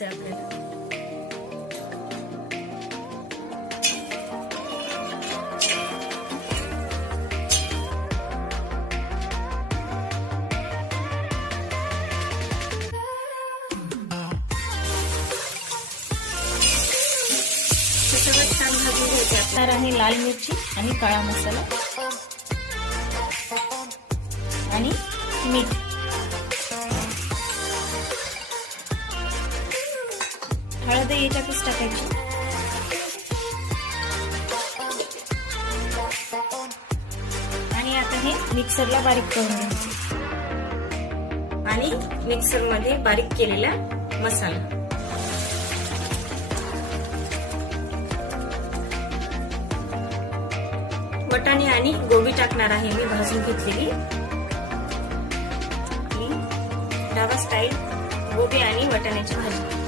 आपल्याला सगळं छान भाजून घ्यायचे. आपल्याला आहे लाल मिरची आणि काळा मसाला आणि मीठ. हळद याच्यातच टाकायची. आणि आता हे मिक्सरला बारीक करून घ्यायचे. आणि मिक्सर मध्ये बारीक केलेला मसाला, वाटाणे आणि गोबी टाकणार आहे मी भाजून घेतलेली. डावा स्टाईल गोबी आणि वाटाण्याची भाजी.